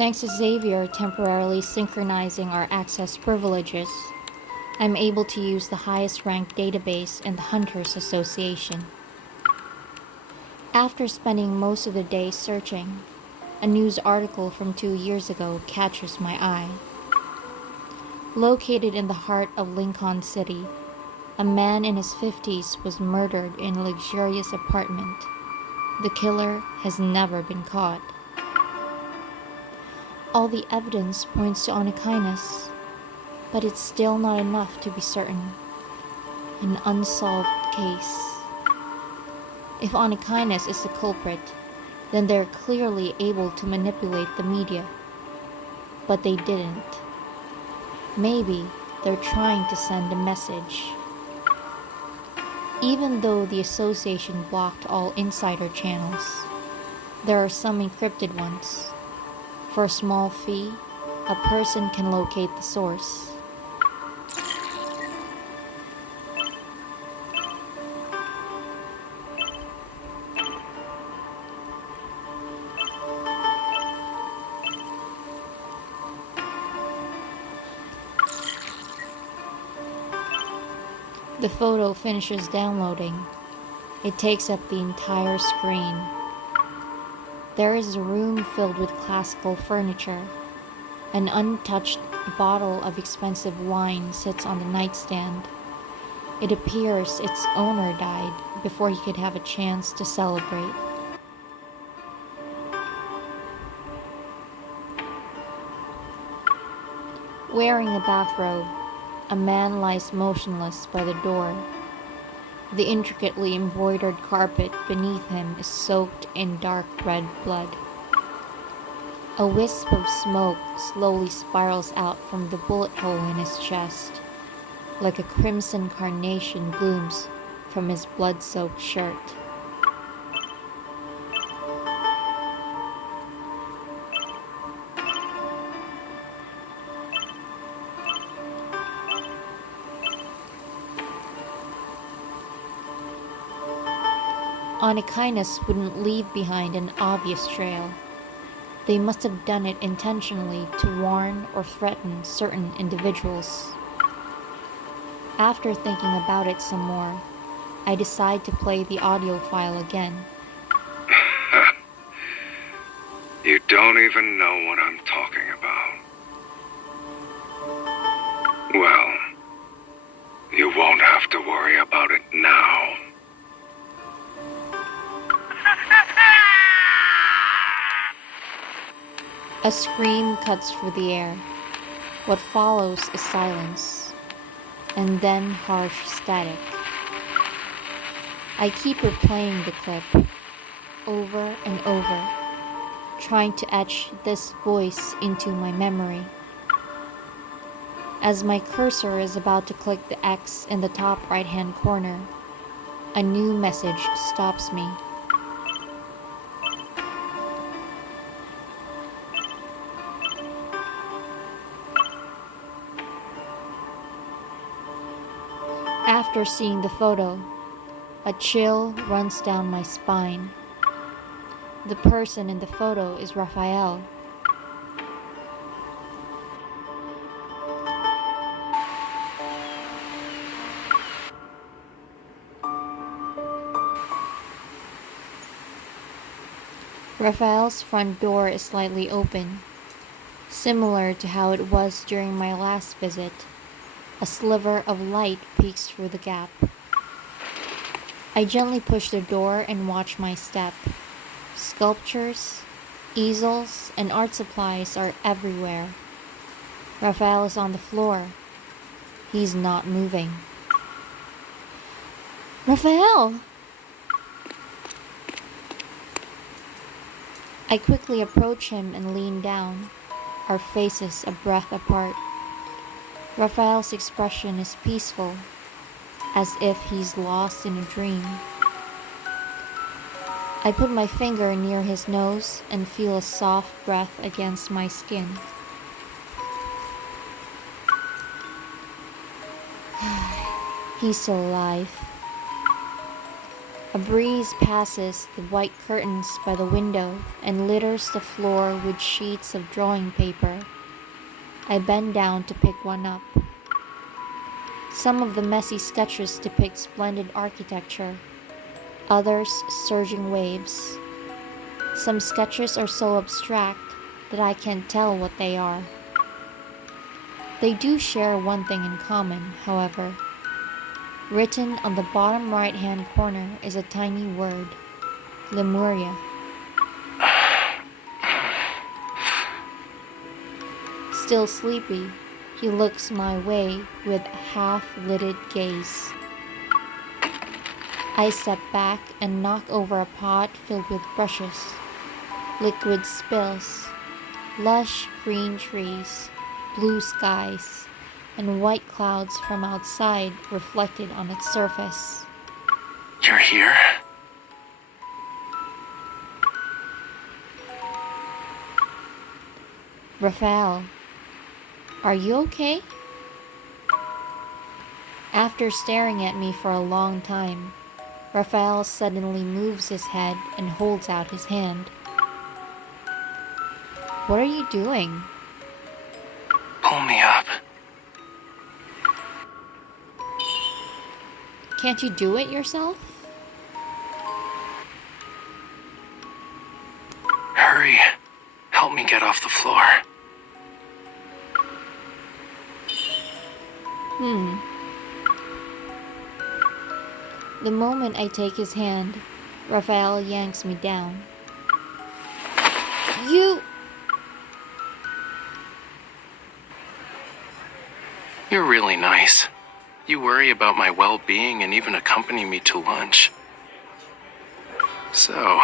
Thanks to Xavier temporarily synchronizing our access privileges, I'm able to use the highest ranked database in the Hunters Association. After spending most of the day searching, a news article from 2 years ago catches my eye. Located in the heart of Lincoln City, a man in his 50s was murdered in a luxurious apartment. The killer has never been caught. All the evidence points to Onychines, but it's still not enough to be certain. An unsolved case. If Onychines is the culprit, then they're clearly able to manipulate the media. But they didn't. Maybe they're trying to send a message. Even though the association blocked all insider channels, there are some encrypted ones. For a small fee, a person can locate the source. The photo finishes downloading. It takes up the entire screen. There is a room filled with classical furniture. An untouched bottle of expensive wine sits on the nightstand. It appears its owner died before he could have a chance to celebrate. Wearing a bathrobe, a man lies motionless by the door. The intricately embroidered carpet beneath him is soaked in dark red blood. A wisp of smoke slowly spirals out from the bullet hole in his chest, like a crimson carnation blooms from his blood-soaked shirt. Onychines wouldn't leave behind an obvious trail. They must have done it intentionally to warn or threaten certain individuals. After thinking about it some more, I decide to play the audio file again. You don't even know what I'm talking about. Well, you won't have to worry about it now. A scream cuts through the air. What follows is silence, and then harsh static. I keep replaying the clip, over and over, trying to etch this voice into my memory. As my cursor is about to click the X in the top right-hand corner, a new message stops me. After seeing the photo, a chill runs down my spine. The person in the photo is Raphael. Raphael's front door is slightly open, similar to how it was during my last visit. A sliver of light peeks through the gap. I gently push the door and watch my step. Sculptures, easels, and art supplies are everywhere. Raphael is on the floor. He's not moving. Raphael! I quickly approach him and lean down, our faces a breath apart. Raphael's expression is peaceful, as if he's lost in a dream. I put my finger near his nose and feel a soft breath against my skin. He's still alive. A breeze passes the white curtains by the window and litters the floor with sheets of drawing paper. I bend down to pick one up. Some of the messy sketches depict splendid architecture, others surging waves. Some sketches are so abstract that I can't tell what they are. They do share one thing in common, however. Written on the bottom right-hand corner is a tiny word, Lemuria. Still sleepy, he looks my way with a half-lidded gaze. I step back and knock over a pot filled with brushes. Liquid spills, lush green trees, blue skies, and white clouds from outside reflected on its surface. You're here? Raphael, are you okay? After staring at me for a long time, Raphael suddenly moves his head and holds out his hand. What are you doing? Pull me up. Can't you do it yourself? Hurry. Help me get off the floor. The moment I take his hand, Raphael yanks me down. You... You're really nice. You worry about my well-being and even accompany me to lunch. So,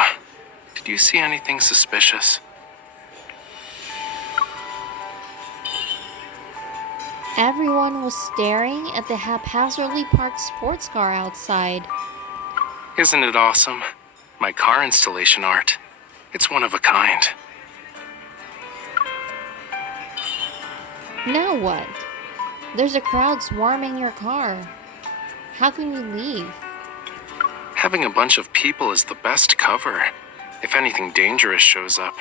did you see anything suspicious? Everyone was staring at the haphazardly parked sports car outside. Isn't it awesome? My car installation art. It's one of a kind. Now what? There's a crowd swarming your car. How can you leave? Having a bunch of people is the best cover. If anything dangerous shows up,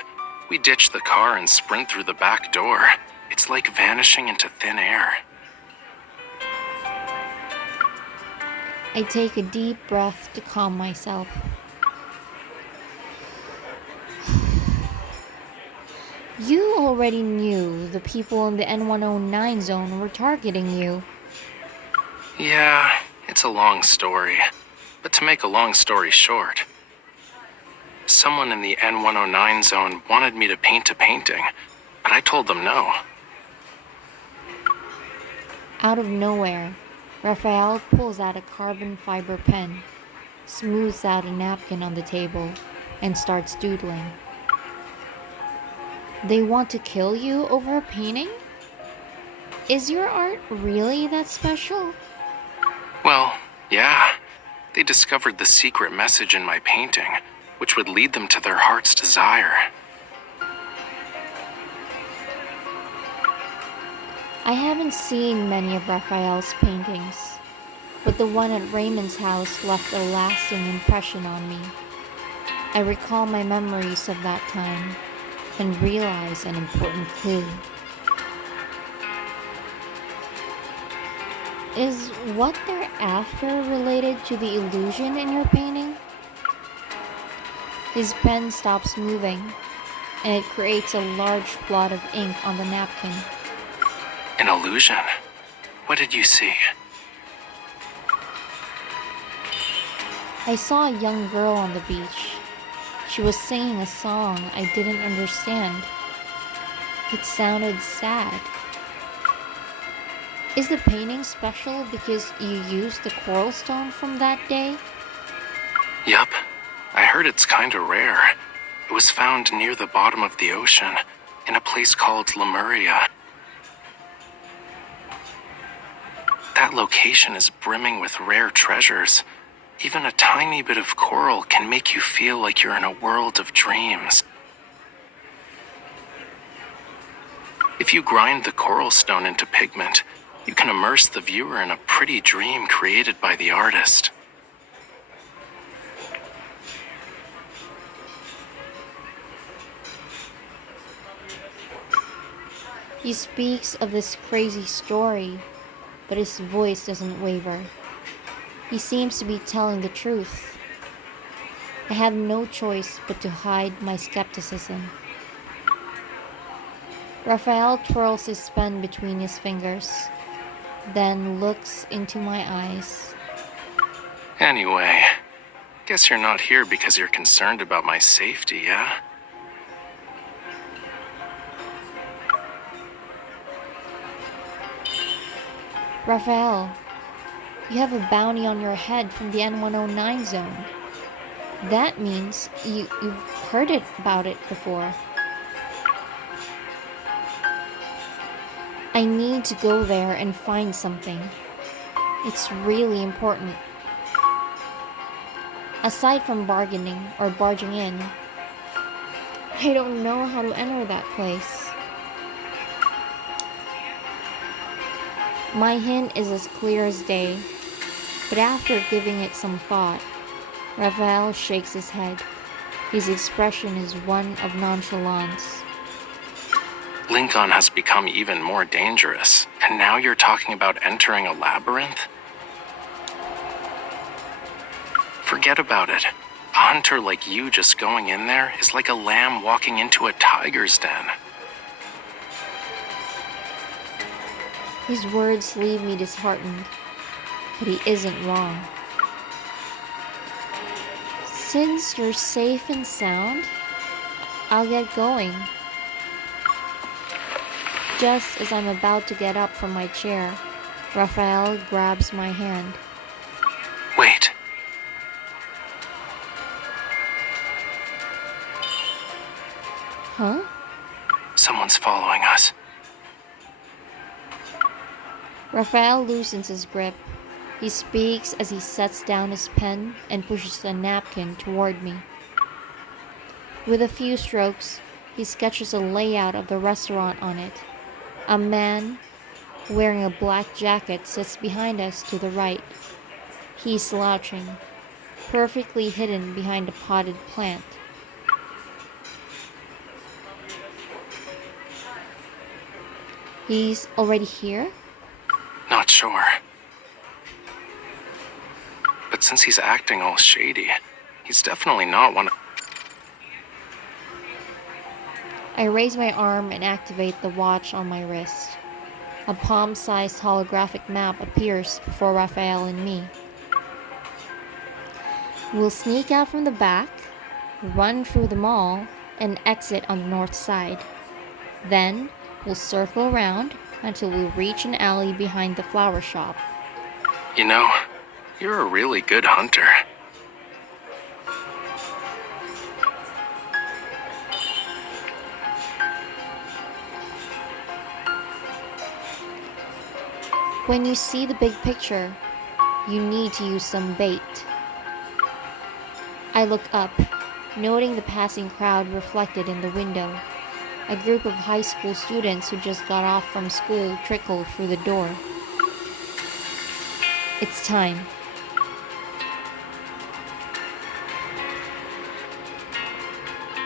we ditch the car and sprint through the back door. It's like vanishing into thin air. I take a deep breath to calm myself. You already knew the people in the N109 zone were targeting you. Yeah, it's a long story. But to make a long story short, someone in the N109 zone wanted me to paint a painting, but I told them no. Out of nowhere, Raphael pulls out a carbon fiber pen, smooths out a napkin on the table, and starts doodling. They want to kill you over a painting? Is your art really that special? Well, yeah. They discovered the secret message in my painting, which would lead them to their heart's desire. I haven't seen many of Raphael's paintings, but the one at Raymond's house left a lasting impression on me. I recall my memories of that time and realize an important clue. Is what they're after related to the illusion in your painting? His pen stops moving, and it creates a large blot of ink on the napkin. An illusion? What did you see? I saw a young girl on the beach. She was singing a song I didn't understand. It sounded sad. Is the painting special because you used the coral stone from that day? Yup. I heard it's kinda rare. It was found near the bottom of the ocean, in a place called Lemuria. That location is brimming with rare treasures. Even a tiny bit of coral can make you feel like you're in a world of dreams. If you grind the coral stone into pigment, you can immerse the viewer in a pretty dream created by the artist. He speaks of this crazy story, but his voice doesn't waver. He seems to be telling the truth. I have no choice but to hide my skepticism. Raphael twirls his pen between his fingers, then looks into my eyes. Anyway, guess you're not here because you're concerned about my safety, yeah? Raphael, you have a bounty on your head from the N109 zone. That means you've heard about it before. I need to go there and find something. It's really important. Aside from bargaining or barging in, I don't know how to enter that place. My hint is as clear as day, but after giving it some thought, Raphael shakes his head. His expression is one of nonchalance. Lincoln has become even more dangerous, and now you're talking about entering a labyrinth? Forget about it. A hunter like you just going in there is like a lamb walking into a tiger's den. His words leave me disheartened, but he isn't wrong. Since you're safe and sound, I'll get going. Just as I'm about to get up from my chair, Raphael grabs my hand. Wait. Huh? Someone's following us. Raphael loosens his grip. He speaks as he sets down his pen and pushes a napkin toward me. With a few strokes, he sketches a layout of the restaurant on it. A man wearing a black jacket sits behind us to the right. He's slouching, perfectly hidden behind a potted plant. He's already here? Not sure. But since he's acting all shady, he's definitely not one of... I raise my arm and activate the watch on my wrist. A palm-sized holographic map appears before Raphael and me. We'll sneak out from the back, run through the mall, and exit on the north side. Then, we'll circle around until we reach an alley behind the flower shop. You know, you're a really good hunter. When you see the big picture, you need to use some bait. I look up, noting the passing crowd reflected in the window. A group of high school students who just got off from school trickle through the door. It's time.